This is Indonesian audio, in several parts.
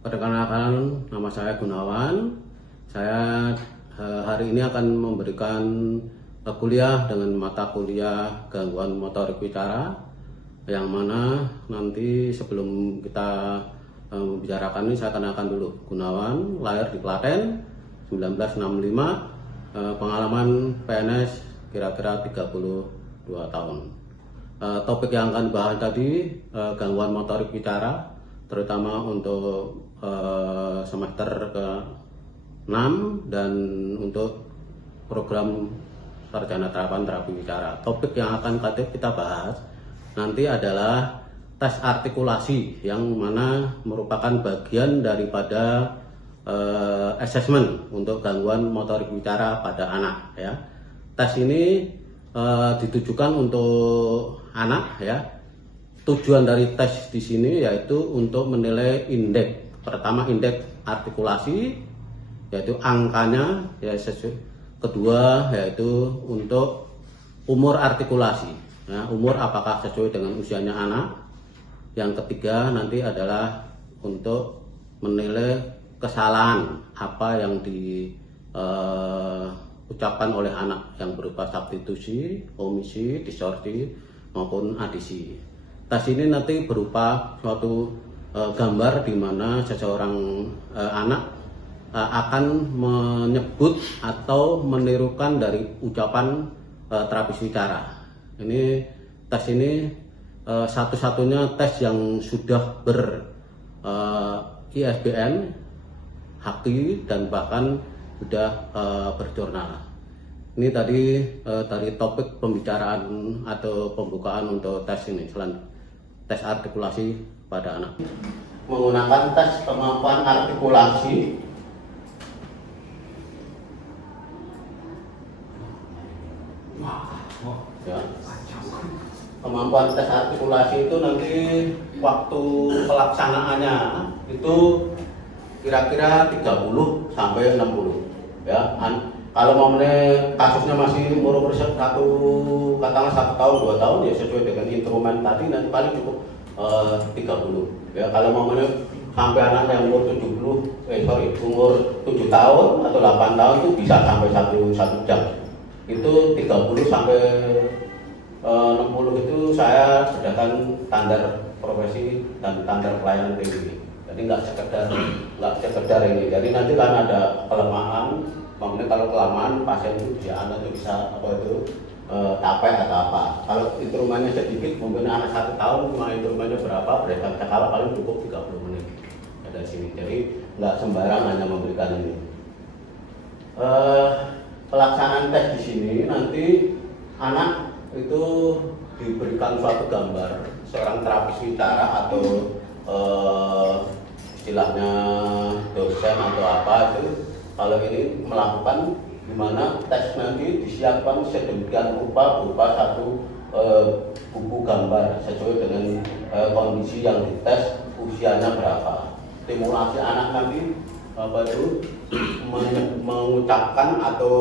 Perkenalkan, nama saya Gunawan. Saya hari ini akan memberikan kuliah dengan mata kuliah gangguan motorik bicara, yang mana nanti sebelum kita membicarakan ini saya kenalkan dulu. Gunawan, lahir di Klaten 1965, pengalaman PNS kira-kira 32 tahun. Topik yang akan dibahas tadi gangguan motorik bicara, terutama untuk semester ke-6 dan untuk program sarjana terapan terapi bicara. Topik yang akan kita bahas nanti adalah tes artikulasi, yang mana merupakan bagian daripada asesmen untuk gangguan motorik bicara pada anak, ya. Tes ini ditujukan untuk anak, ya. Tujuan dari tes di sini yaitu untuk menilai indeks. Pertama, indeks artikulasi, yaitu angkanya, ya. Kedua, yaitu untuk umur artikulasi, ya, umur apakah sesuai dengan usianya anak. Yang ketiga nanti adalah untuk menilai kesalahan apa yang diucapkan oleh anak, yang berupa substitusi, omisi, distorsi maupun adisi. Tes ini nanti berupa suatu gambar di mana seseorang anak akan menyebut atau menirukan dari ucapan terapis bicara. Ini tes ini satu-satunya tes yang sudah ber ISBN, HAQI, dan bahkan sudah berjurnal. Ini tadi dari topik pembicaraan atau pembukaan untuk tes ini, tes artikulasi pada anak. Menggunakan tes kemampuan artikulasi, ya. Kemampuan tes artikulasi itu nanti waktu pelaksanaannya itu kira-kira 30 sampai 60, ya. Kalau momennya kasusnya masih umur katakanlah 1 tahun 2 tahun, ya sesuai dengan instrumen tadi nanti paling cukup 30, ya. Kalau momennya sampai anak yang umur umur 7 tahun atau 8 tahun itu bisa sampai 1 jam. Itu 30 sampai 60 itu saya sediakan standar profesi dan standar pelayanan tinggi. Jadi nggak sekedar ini. Jadi nanti kan ada kelemahan, makanya kalau kelamaan pasien itu bisa capek atau apa. Kalau instrumennya sedikit, mungkin anak 1 tahun cuma instrumennya berapa, berdasarkan skala paling cukup 30 menit dari sini. Jadi nggak sembarang hanya memberikan ini. Pelaksanaan tes di sini nanti anak itu diberikan suatu gambar seorang terapis bicara atau istilahnya dosen atau apa itu, kalau ini melakukan, di mana tes nanti disiapkan sedemikian rupa berupa satu buku gambar sesuai dengan kondisi yang dites, usianya berapa. Stimulasi anak nanti mengucapkan atau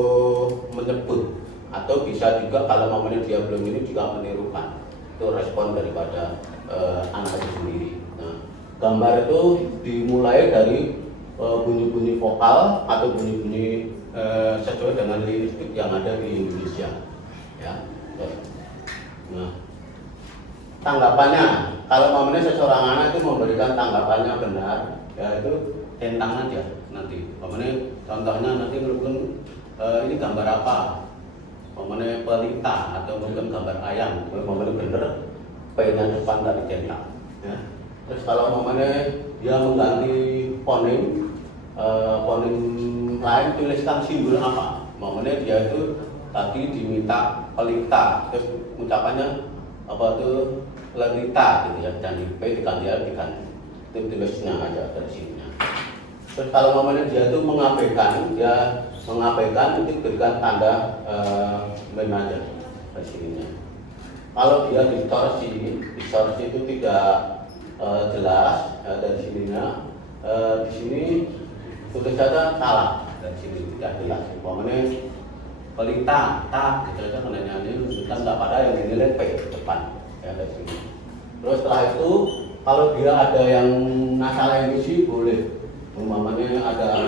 menyebut, atau bisa juga kalau momennya dia belum ini juga menirukan. Itu respon daripada anak itu sendiri. Nah, gambar itu dimulai dari bunyi-bunyi vokal atau bunyi-bunyi sesuai dengan linguistik yang ada di Indonesia, ya. Nah, tanggapannya, kalau momennya seseorang anak itu memberikan tanggapannya benar, ya itu tentang aja nanti. Momennya contohnya nanti mungkin ini gambar apa? Momennya pelita atau mungkin gambar ayam, momennya bener, P-nya depan tadi centang, ya. Terus kalau momennya dia mengganti fonem, fonem lain, tuliskan simbol apa. Momennya dia itu tadi diminta pelita, terus ucapannya apa tuh pelita gitu, ya, dan di P diganti itu tulisnya aja dari sini. Terus kalau momennya dia itu mengabaikan, itu berikan tanda aja dari sininya. Kalau dia distorsi itu tidak jelas, dari sininya. Di sini tulis saja salah, dari sini tidak jelas. Momennya pelita, gitu aja penanyaannya, kan nggak pada yang dinilai P depan, ya, dari sini. Terus setelah itu kalau dia ada yang masalah emisi boleh, umpamanya ada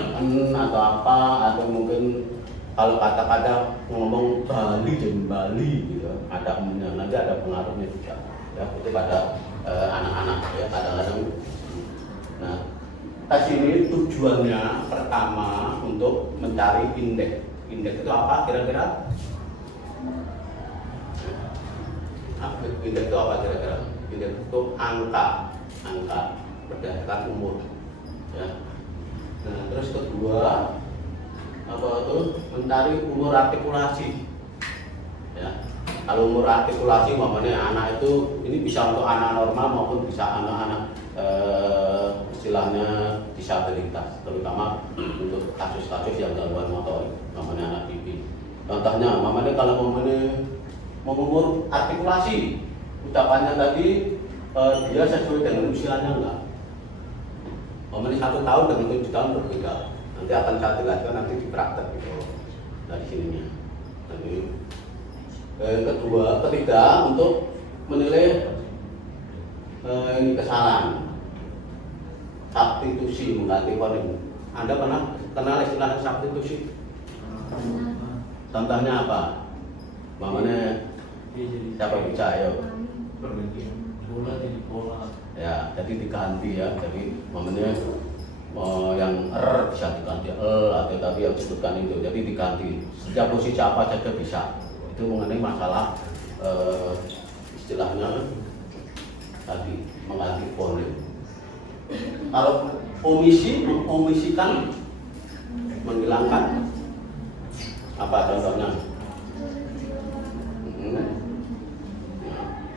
atau apa, atau mungkin kalau kata-kata ngomong Bali jadi Bali gitu, ada nanti ada pengaruhnya juga ya itu pada anak-anak ya kadang-kadang. Nah tes ini tujuannya pertama untuk mencari indeks. Indeks itu apa kira-kira? Indeks itu apa kira-kira? Indeks itu angka berdasarkan umur ya. Nah terus kedua apa itu mencari umur artikulasi ya. Kalau umur artikulasi maksudnya anak itu ini bisa untuk anak normal maupun bisa anak-anak istilahnya disabilitas, terutama untuk kasus-kasus yang gangguan motorik maksudnya anak pipi. Contohnya maksudnya kalau mau umur artikulasi ucapannya tadi dia sesuai dengan usianya enggak. Maksudnya 1 tahun dengan 7 tahun berbeda. Nanti akan saya jelaskan nanti di praktek gitu dari sininya. Jadi ketiga untuk menilai ini kesalahan substitusi mengganti fonem. Anda pernah kenal istilah substitusi? Contohnya apa? Mamanya siapa bisa ayo? Bola jadi bola. Ya, jadi diganti ya. Jadi mamanya yang R bisa diganti L atau tadi yang disebutkan itu, jadi diganti setiap posisi apa saja bisa. Itu mengenai masalah istilahnya tadi mengganti fonem. Kalau omisikan menghilangkan apa contohnya?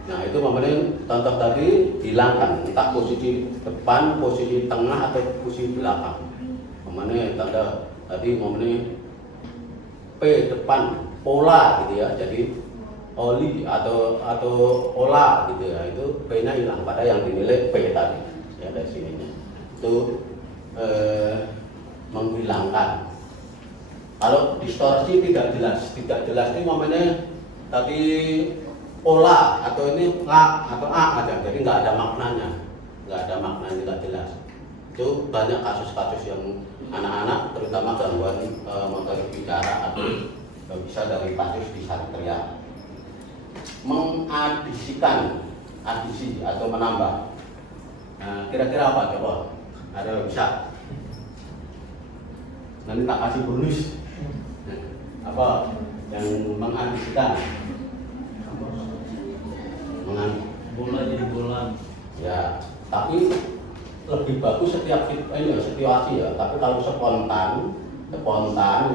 Nah itu namanya contoh tadi hilangkan entah posisi depan, posisi tengah atau posisi belakang. Namanya tanda tadi namanya P depan pola gitu ya, jadi oli atau ola gitu ya, itu P-nya hilang pada yang dinilai P tadi ya dari sininya itu menghilangkan. Kalau distorsi tidak jelas ini namanya tadi pola atau ini la atau a aja, jadi nggak ada maknanya, nggak jelas. Itu banyak kasus-kasus yang anak-anak terutama gangguan motorik bicara atau bisa dari kasus disartria mengadisikan, adisi atau menambah. Nah, kira-kira apa coba? Ada yang bisa? Nanti tak kasih bonus. Apa yang mengadisikan? Bola jadi bola. Ya, tapi lebih bagus setiap situasi ya. Tapi kalau spontan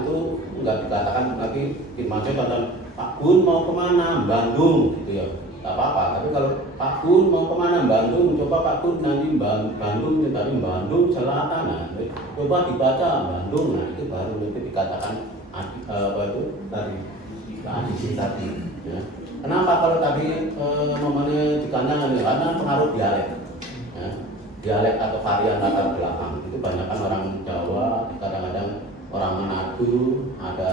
itu nggak dikatakan nanti dimaksud kata Pak Gun mau kemana? Bandung gitu ya. Nggak apa-apa. Tapi kalau Pak Gun mau kemana? Bandung. Coba Pak Gun nanti Bandung tadi Bandung Selatan. Nah, coba dibaca Bandung. Nah itu baru nanti dikatakan apa itu tadi adisi tadi. Ya. Kenapa kalau tadi namanya dikandang karena pengaruh dialek, ya. Dialek atau varian latar belakang itu banyak kan orang Jawa, kadang-kadang orang Manado, ada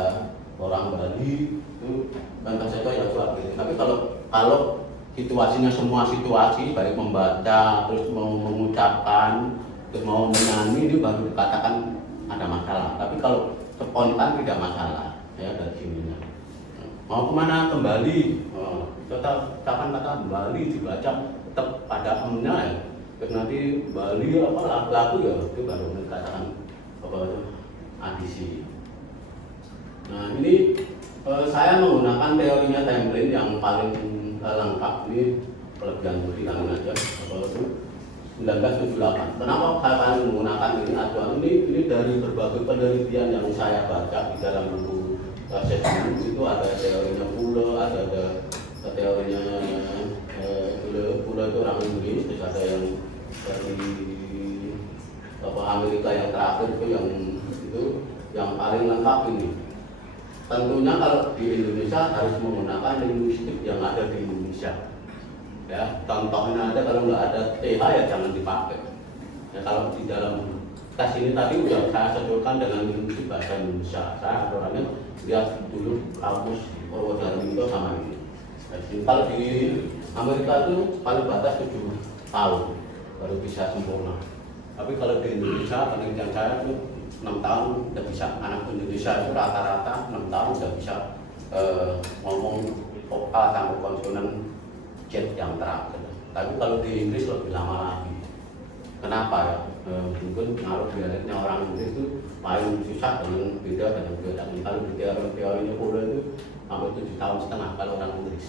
orang Bali, itu contoh saja yang suara gitu. Tapi kalau situasinya semua situasi baik membaca, terus mau mengucapkan, terus mau menyanyi itu baru dikatakan ada masalah. Tapi kalau spontan tidak masalah, ya dari sininya. Mau kemana? Kembali. Tetap kata Bali dibaca tetap pada emnya ya. Terus nanti Bali apa lagu ya itu baru dikatakan apa itu adisi. Nah ini saya menggunakan teorinya Templin yang paling lengkap ini kelebihan ulangan aja apa itu 1978. Kenapa saya menggunakan ini acuan ini dari berbagai penelitian yang saya baca di dalam buku itu ada teorinya Pula, ada teorinya Pula itu orang Inggris, terus ada yang dari Amerika yang terakhir itu yang paling lengkap ini. Tentunya kalau di Indonesia harus menggunakan linguistik yang ada di Indonesia. Ya, contohnya ada kalau nggak ada TH ya jangan dipakai. Ya, kalau di dalam tes ini tadi sudah saya sebutkan dengan linguistik bahasa Indonesia. Saya aturannya lihat dulu kamus Purwodarmi itu sama ini. Kalau di Amerika itu paling batas 7 tahun. baru bisa sempurna. Tapi kalau di Indonesia penelitian saya itu 6 tahun udah bisa. Anak Indonesia itu rata-rata 6 tahun udah bisa ngomong vokal sampai konsonan Z yang terakhir. Tapi kalau di Inggris lebih lama lagi. Kenapa ya? Mungkin ngaruh dialeknya orang Inggris itu paling susah dengan beda dengan dialek. Kalau di teorinya Polo itu sampai 7 tahun setengah kalau orang Inggris.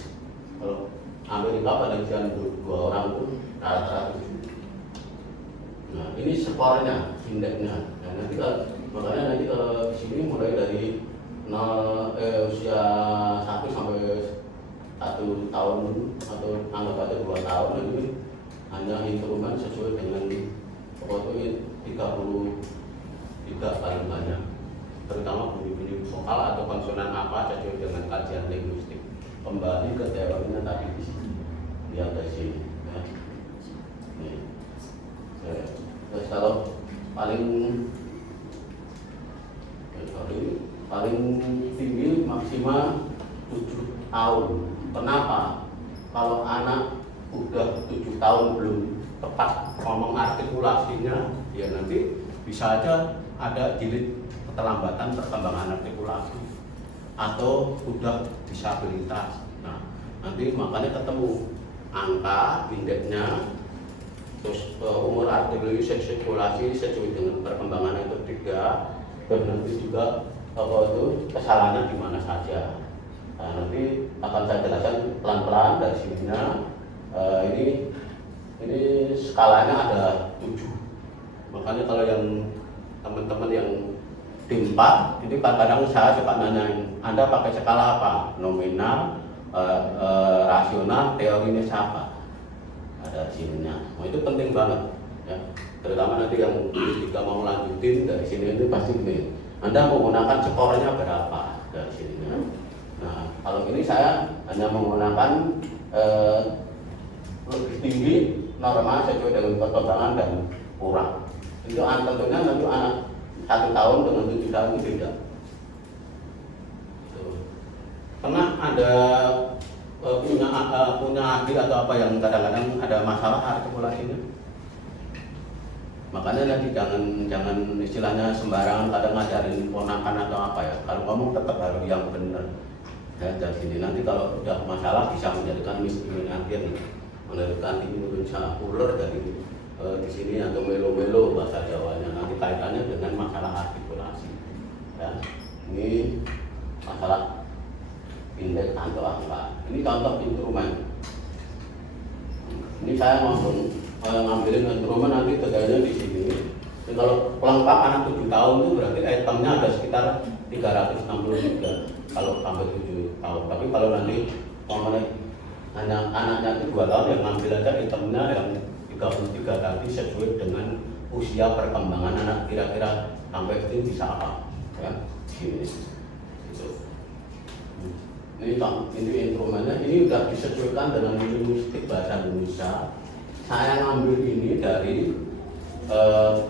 Kalau Amerika penelitian 2 orang itu rata-rata 7. Nah ini skornya, indeksnya. Nah, makanya nanti kalau di sini mulai dari usia 1 sampai 1 tahun atau anggap aja 2 tahun ini hanya instrumen sesuai dengan pokoknya 33 paling banyak, terutama bunyi-bunyi vokal atau konsonan apa sesuai dengan kajian linguistik. Kembali ke teorinya tadi di sini, lihat dari sini. Ya. Nih. Terus kalau paling tinggi maksimal 7 tahun. Kenapa? Kalau anak udah 7 tahun belum tepat ngomong artikulasinya, ya nanti bisa aja ada jilid keterlambatan perkembangan artikulasi atau udah disabilitas. Nah, nanti makanya ketemu angka indeksnya, terus umur artikulasi sesuai dengan perkembangan itu 3, dan nanti juga itu kesalahannya di mana saja. Nah, nanti akan saya jelaskan pelan-pelan dari sininya. Ini skalanya ada 7. Makanya kalau yang teman-teman yang di 4, ini kadang-kadang saya suka nanyain, Anda pakai skala apa? Nominal, rasional, teorinya siapa? Ada sininya. Nah, itu penting banget ya. Terutama nanti yang jika mau lanjutin dari sini ini pasti ini. Anda menggunakan skornya berapa dari sininya. Nah, kalau ini saya hanya menggunakan lebih tinggi normal sesuai dengan perkembangan dan kurang. Itu tentunya nanti anak 1 tahun dengan 7 tahun itu beda. Pernah ada punya adik atau apa yang kadang-kadang ada masalah artikulasinya? Makanya nanti jangan istilahnya sembarangan kadang ngajarin ponakan atau apa ya. Kalau ngomong tetap harus yang benar. Ya, dari sini nanti kalau udah masalah bisa menjadikan miskriminatif, menjadikan Indonesia ular dari di sini atau melo-melo bahasa Jawanya. Nanti kaitannya dengan masalah artikulasi. Ya, ini masalah indeks atau angka. Ini contoh instrumen. Ini saya ngomong ngambilin instrumen nanti tegaknya di sini. Jadi kalau pelengkap anak 7 tahun itu berarti itemnya ada sekitar 363 kalau sampai 7 tahun. Tapi kalau nanti hanya anaknya itu 2 tahun yang ngambil aja itemnya yang 33 tadi sesuai dengan usia perkembangan anak kira-kira sampai itu bisa apa? Ya, gini. Ini instrumennya, ini sudah disesuaikan dengan linguistik bahasa Indonesia. Saya ngambil ini dari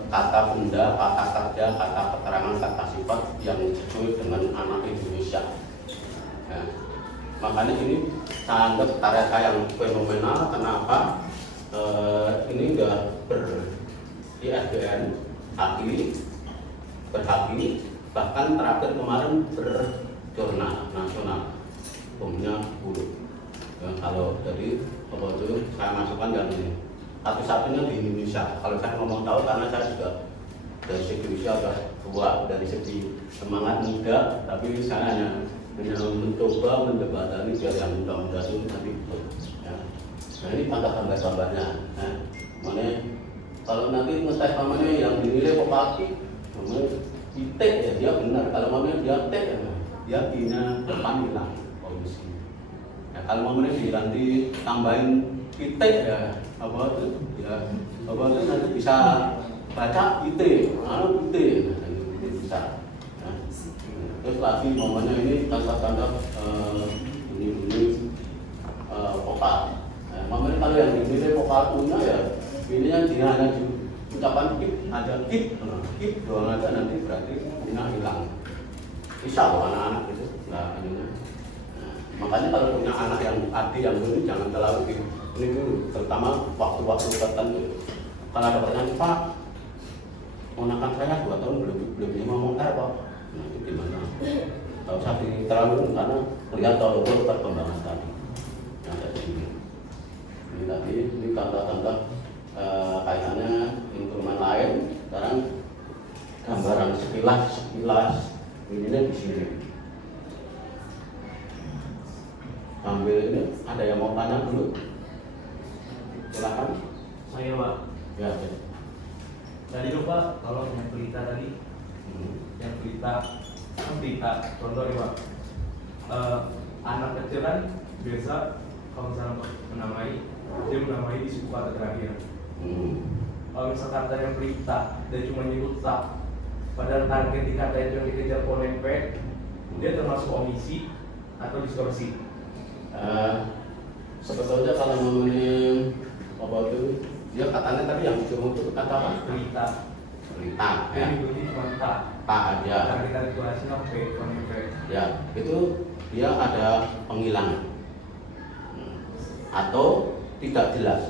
kata benda, kata kerja, kata keterangan, kata sifat yang sesuai dengan anak Indonesia. Ya. Makanya ini saya anggap karya saya yang fenomenal. Kenapa? Ini sudah ber-ISBN, berhaki, bahkan terakhir kemarin berjurnal nasional. Hukumnya buruk. Ya, kalau jadi itu saya masukkan yang ini satu-satunya di Indonesia. Kalau saya ngomong tahu karena saya juga dari segi usia sudah tua, dari segi semangat muda, tapi saya hanya mencoba mendebatani biar yang muda-muda itu nanti. Ya. Nah ini gambar-gambarnya. Nah, makanya kalau nanti ngetes namanya yang dinilai vokasi, namanya titik ya dia benar. Kalau namanya dia tek, dia punya depan hilang. Ya, kalau mau nanti tambahin titik ya apa itu nanti bisa baca titik, titik bisa. Ya. Terus lagi momennya ini tanda-tanda bunyi vokal. Nah, momennya kalau yang dinilai vokal punya ya ininya dia hanya ucapan kip aja kip doang aja nanti berarti ini hilang. Bisa loh anak-anak gitu, nggak ininya. Makanya kalau punya anak yang adik yang ini jangan terlalu ini dulu, terutama waktu-waktu tertentu. kalau ada pertanyaan, Pak, ponakan saya 2 tahun belum bisa ngomong Pak. Nah itu gimana? Nggak usah diterlalu karena lihat kalau perkembangan tadi yang ada di sini. Ini tadi ini contoh-contoh kaitannya instrumen lain. Sekarang gambaran sekilas ini di sini. Sambil ini ada yang mau tanya dulu? Silakan. Saya Pak. Ya. Tadi tuh Pak, kalau yang berita tadi, yang berita contoh ya Pak, anak kecil kan biasa kalau misalnya menamai, dia menamai di suku kata terakhir. Kalau misalnya kata yang berita dia cuma nyebut tak, padahal target di kata itu yang dikejar konepe, dia termasuk omisi atau distorsi. Sebetulnya kalau ngomongin apa itu, dia katanya tadi yang disuruh itu kata apa? Berita. Berita. Ya. Jadi berarti cuma tak. Tak aja. Karena kita regulasi sampai konepe. Ya, itu dia ada penghilangan atau tidak jelas.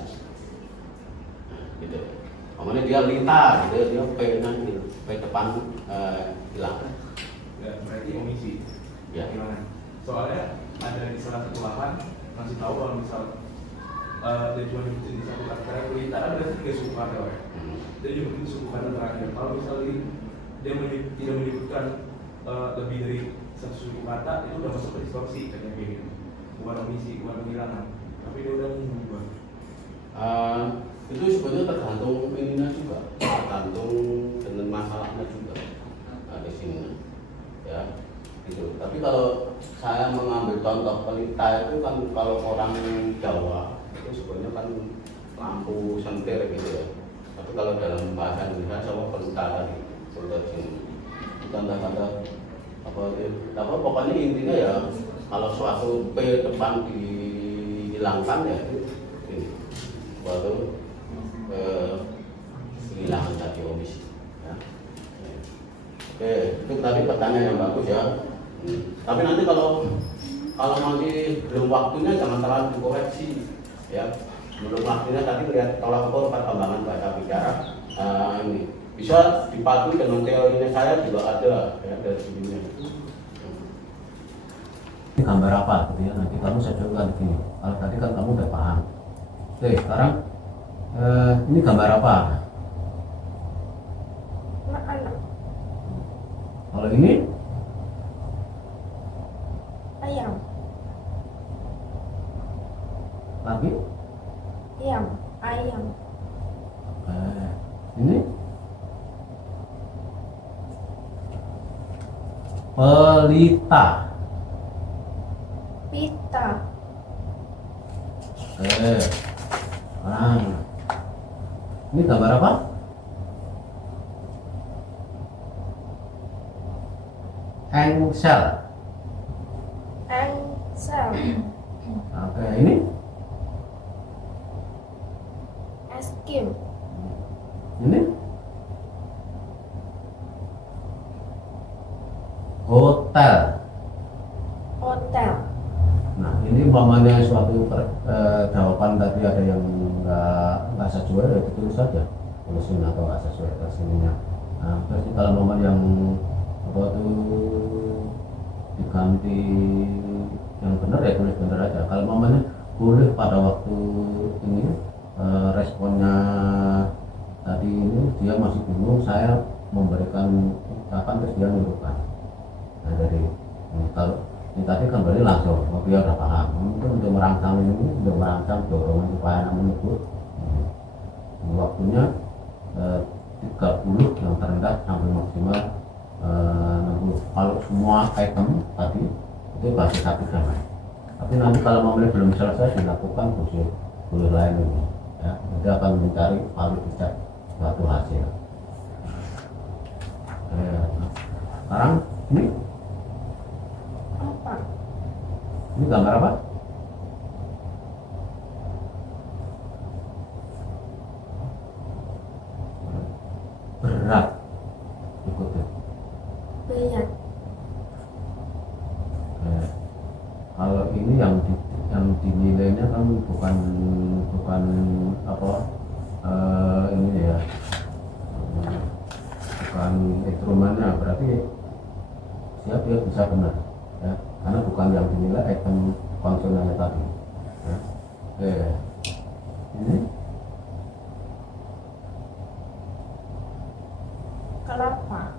Nah, gitu. Kemudian dia lintar, dia P depan hilang. Ya, berarti omisi. Ya. Gimana? Soalnya ada di salah satu lahan masih tahu kalau misal dia cuma nyebutin di satu kata berita ada berarti 3 suku kata ya. Dia nyebutin suku kata terakhir. Kalau misalnya dia tidak menyebutkan lebih dari 1 suku kata, itu udah masuk ke distorsi katanya kayak gitu. Bukan omisi, bukan penghilangan. Tapi dia udah mengubah. Itu sebetulnya tergantung ininya juga, tergantung dengan masalahnya juga. Di sini, ya. Gitu. Tapi kalau saya mengambil contoh pelita itu kan kalau orang Jawa itu sebenarnya kan lampu sentir gitu ya. Tapi kalau dalam bahasa Indonesia sama pelita tadi, contoh-contoh apa pokoknya intinya ya kalau suatu P depan dihilangkan ya itu suatu kehilangan tadi omisi. Ya. Oke, itu tadi pertanyaan yang bagus ya. Tapi nanti kalau nanti belum waktunya jangan terlalu dikoreksi ya. Belum waktunya tadi lihat tolak ukur perkembangan bahasa bicara ini bisa dipadu dengan teorinya saya juga ada ya dari sininya. Ini gambar apa gitu ya, nanti kamu saya coba begini. Kalau tadi kan kamu udah paham. Oke, sekarang ini gambar apa? Anak. Kalau ini Ayam. lagi? Ayam. Ini pelita. Pita. Sekarang ini gambar apa? Engsel. Engsel. Oke, ini Es krim. ini hotel. Hotel. Nah, ini umpamanya suatu jawaban tadi ada yang nggak sesuai, ya ditulis saja tulisin atau nggak sesuai tersininya. Nah, terus kalau momen yang apa itu diganti yang benar ya tulis benar aja. Kalau momennya boleh pada waktu ini responnya tadi ini dia masih bingung, saya memberikan ucapan terus dia menurutkan. Nah, jadi kalau ini tadi kembali langsung, dia udah paham. Mungkin untuk merangsang ini, untuk merangsang dorongan supaya anak menyebut. Waktunya 30 yang terendah sampai maksimal 60. Kalau semua item tadi itu masih 1 jam. Tapi nanti kalau momen belum selesai dilakukan boleh lain ini. Ya, dia akan mencari validitas suatu hasil. Sekarang ini Apa? ini gambar apa? Berat. Ikuti. Berat. Kalau ini yang dinilainya kan bukan apa ini bukan instrumennya, berarti siap dia bisa benar ya, karena bukan yang dinilai item konsonannya tadi ya. Oke, ini kelapa,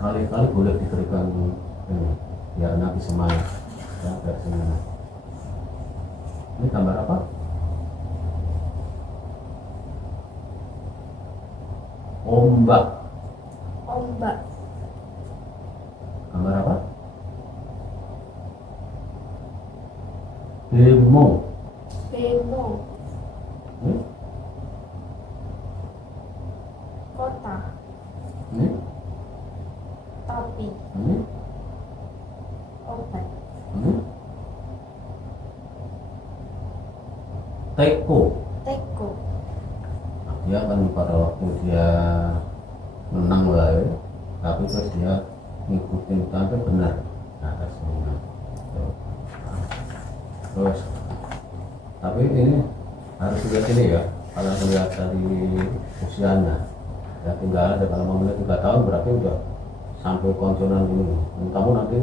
kali-kali boleh diberikan ini biar nanti semangat ya, biar semangat. Ini gambar apa? Ombak. ombak, Gambar apa? Bemo. bemo, Ini, kota, ini, topi, ini, obat, ini. Teko. teko, Dia kan pada waktu dia menang lah ya, tapi terus dia ngikutin sampai benar atasnya. Terus tapi ini harus lihat ini ya, kalau melihat dari usianya ya, tinggal ada kalau mau melihat 3 tahun berarti udah sampai konsonan ini. Dan kamu nanti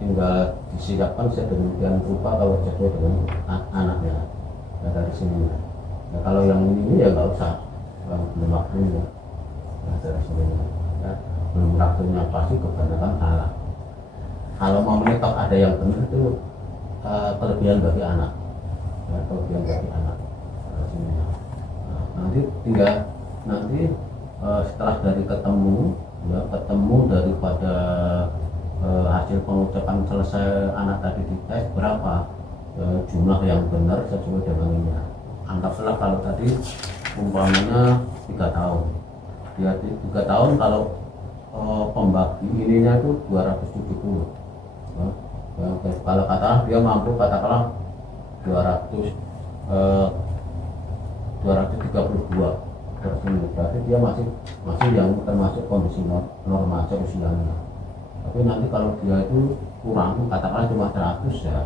tinggal disiapkan sedemikian rupa kalau sesuai dengan anaknya ya, dari sini ya. Kalau yang ini ya nggak usah, belum waktunya ya, dari sini ya, belum waktunya, pasti kebanyakan salah. Kalau mau menyetok ada yang benar itu kelebihan bagi anak ya, kelebihan bagi anak dari sini ya. Nah, nanti tinggal setelah dari ketemu ya, ketemu daripada hasil pengucapan selesai anak tadi dites berapa jumlah yang benar sesuai dengan ini. Anggaplah kalau tadi umpamanya 3 tahun, dia 3 tahun kalau pembagi ininya itu 270 ya. Kalau katakanlah dia mampu katakanlah 232 berarti dia masih yang termasuk kondisi normal seusianya. Tapi nanti kalau dia itu kurang katakanlah cuma 100 ya,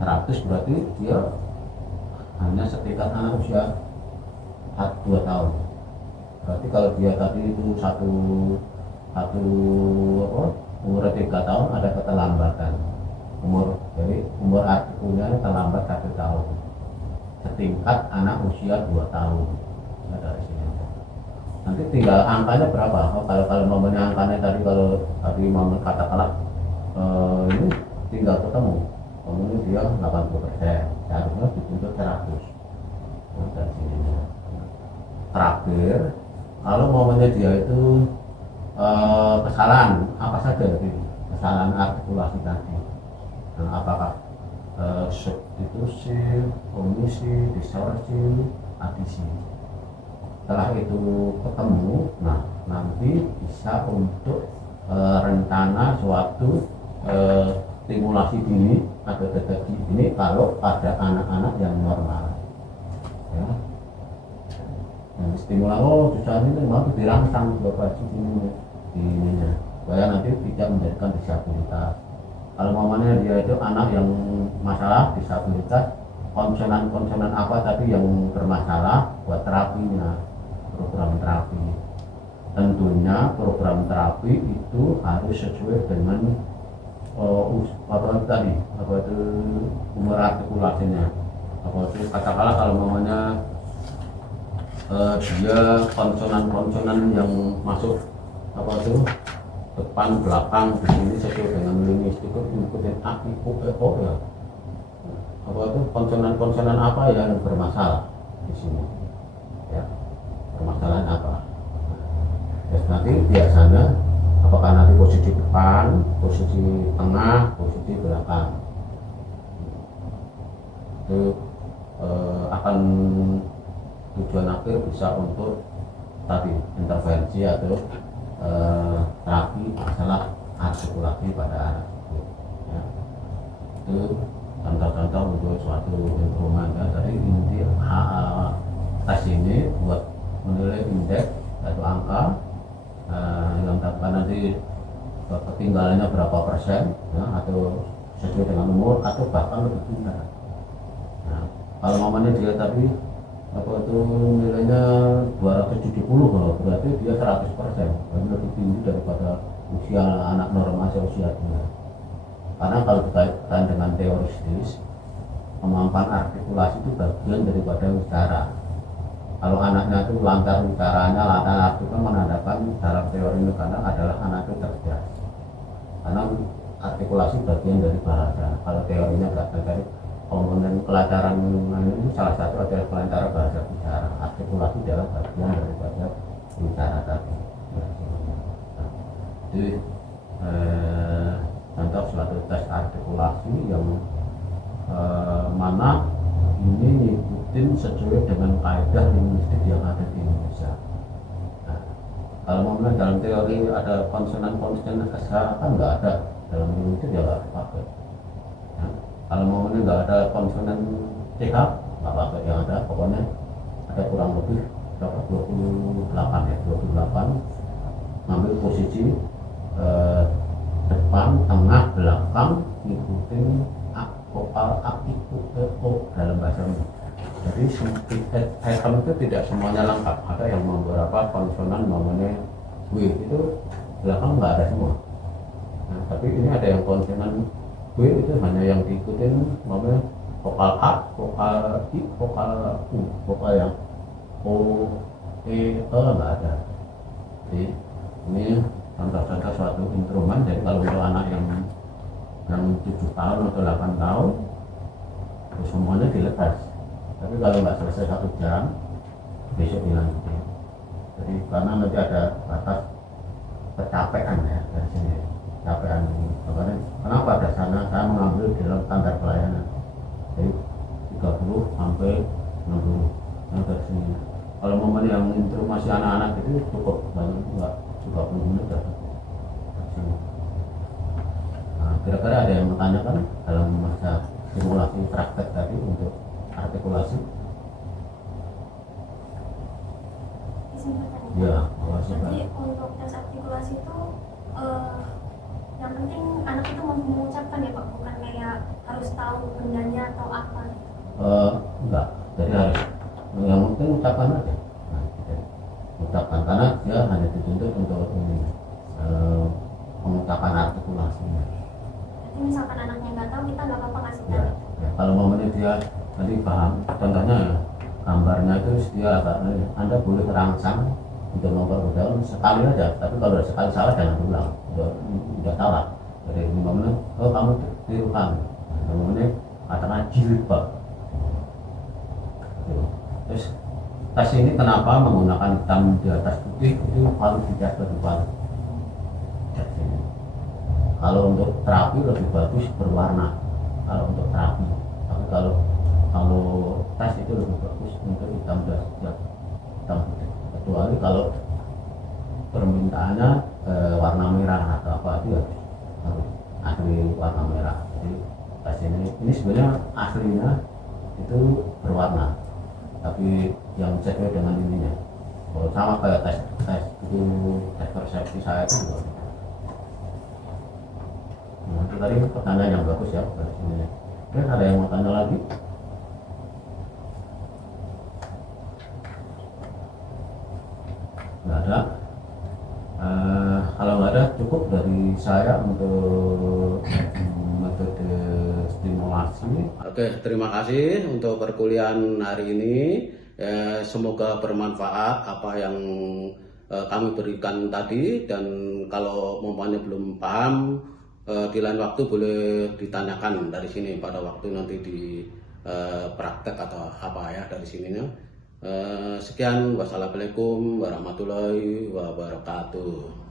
100 berarti dia hanya setingkat anak usia 2 tahun. Berarti kalau dia tadi itu satu umur 3 tahun ada keterlambatan jadi umur artikulnya terlambat 1 tahun setingkat anak usia 2 tahun ya, dari sini. Nanti tinggal angkanya berapa? Kalau momennya angkanya tadi kalau tadi momen katakanlah ini tinggal ketemu momennya dia 80%, seharusnya dituntut 100 nah, dari sini. Terakhir kalau momennya dia itu kesalahan apa saja, jadi kesalahan artikulasi tadi, nah, apakah substitusi, omisi, distorsi, adisi. Setelah itu ketemu, nah nanti bisa untuk rencana suatu stimulasi dini atau deteksi dini kalau ada anak-anak yang normal ya. Yang stimulasi susah ini mau dirangsang bapak ini ininya supaya nanti tidak menjadikan disabilitas. Kalau mamanya dia itu anak yang masalah disabilitas, konsonan apa tadi yang bermasalah, buat terapinya, program terapi. Tentunya program terapi itu harus sesuai dengan umur artikulasinya. Katakanlah kalau mamanya dia konsonan yang masuk depan belakang di sini sesuai dengan linguistik itu ikutin a, i, u, e, o ya. Konsonan apa yang bermasalah di sini ya, permasalahan apa. Terus nanti biasanya apakah nanti posisi depan, posisi tengah, posisi belakang itu akan tujuan akhir bisa untuk tadi intervensi atau terapi masalah artikulasi pada anak itu ya. Itu contoh-contoh untuk suatu instrumen ya. Dari inti tes ini buat menilai indeks atau angka yang dapat nanti ketinggalannya berapa persen ya, atau sesuai dengan umur atau bahkan lebih tinggi. Nah, kalau mamanya dia tadi apa itu nilainya 270, berarti dia 100%, lebih tinggi daripada usia anak normal usia dia. Karena kalau dikaitkan dengan teoritis, kemampuan artikulasi itu bagian daripada bicara. Kalau anaknya itu lancar bicaranya, lancar itu kan menandakan dalam teori kadang adalah anak itu cerdas. Karena artikulasi bagian dari bahasa. Kalau teorinya berasal dari komponen kelancaran ini salah satu adalah kelancaran bahasa bicara. Artikulasi adalah bagian daripada bicara tadi. Jadi contoh suatu tes artikulasi yang mana ini ngikutin sesuai dengan kaidah linguistik yang ada di Indonesia. Nah, kalau mau dalam teori ada konsonan-konsonan SH kan nggak ada, dalam linguistik ya nggak pakai. Nah, kalau mau nggak ada konsonan CH nggak pakai, yang ada pokoknya ada kurang lebih berapa 28 ya, 28 ngambil posisi depan, tengah, belakang, ngikutin vokal A, I, U, E, O dalam bahasa Indonesia. Jadi item itu tidak semuanya lengkap. Ada yang beberapa konsonan namanya W itu belakang nggak ada semua. Nah, tapi ini ada yang konsonan W itu hanya yang diikutin namanya vokal A, vokal I, vokal U, vokal yang O, E, nggak ada. Jadi ini contoh-contoh suatu instrumen. Jadi kalau untuk anak yang 7 tahun atau 8 tahun itu semuanya dilepas, tapi kalau nggak selesai 1 jam besok dilanjutin. Jadi karena nanti ada batas kecapean ya dari sini, capean ini. Makanya kenapa ada sana saya mengambil dalam standar pelayanan, jadi 30 sampai 60 yang dari sini. Kalau momen yang informasi anak-anak itu cukup banyak, nggak 30 menit dari sini. Kira-kira ada yang bertanyakan dalam masa simulasi praktek tadi untuk artikulasi? Ya, jadi untuk tes artikulasi itu yang penting anak itu mampu mengucapkan ya Pak, bukan kayak harus tahu bendanya atau apa. Enggak, jadi harus yang penting ucapan aja. Nah, ucapan, karena dia hanya dituntut untuk ini pengucapan artikulasinya. Jadi misalkan anaknya nggak tahu, kita nggak apa-apa ngasih tahu. Ya, kalau momennya dia nanti paham, contohnya ya, gambarnya itu dia agak, Anda boleh terangsang untuk mempermudah sekali aja, tapi kalau sekali salah jangan ulang, udah salah. Jadi 5 menit, oh kamu tirukan, 5 menit katakan jilid Pak. Terus tes ini kenapa menggunakan hitam di atas putih, itu harus dicas ke depan. Kalau untuk terapi lebih bagus berwarna, kalau untuk terapi. Tapi kalau tes itu lebih bagus untuk hitam putih. Kecuali kalau permintaannya warna merah atau apa, itu harus asli warna merah. Jadi tes ini sebenarnya aslinya itu berwarna, tapi yang sesuai dengan ininya. Kalau sama kayak tes itu tes persepsi saya itu juga. Nah, itu tadi pertanyaan yang bagus ya dari sini. Oke, ada yang mau tanya lagi? Nggak ada. Kalau nggak ada, cukup dari saya untuk metode stimulasi. Oke, terima kasih untuk perkuliahan hari ini. Semoga bermanfaat apa yang kami berikan tadi, dan kalau umpamanya belum paham, di lain waktu boleh ditanyakan dari sini pada waktu nanti di praktek atau apa ya dari sininya. Sekian, wassalamualaikum warahmatullahi wabarakatuh.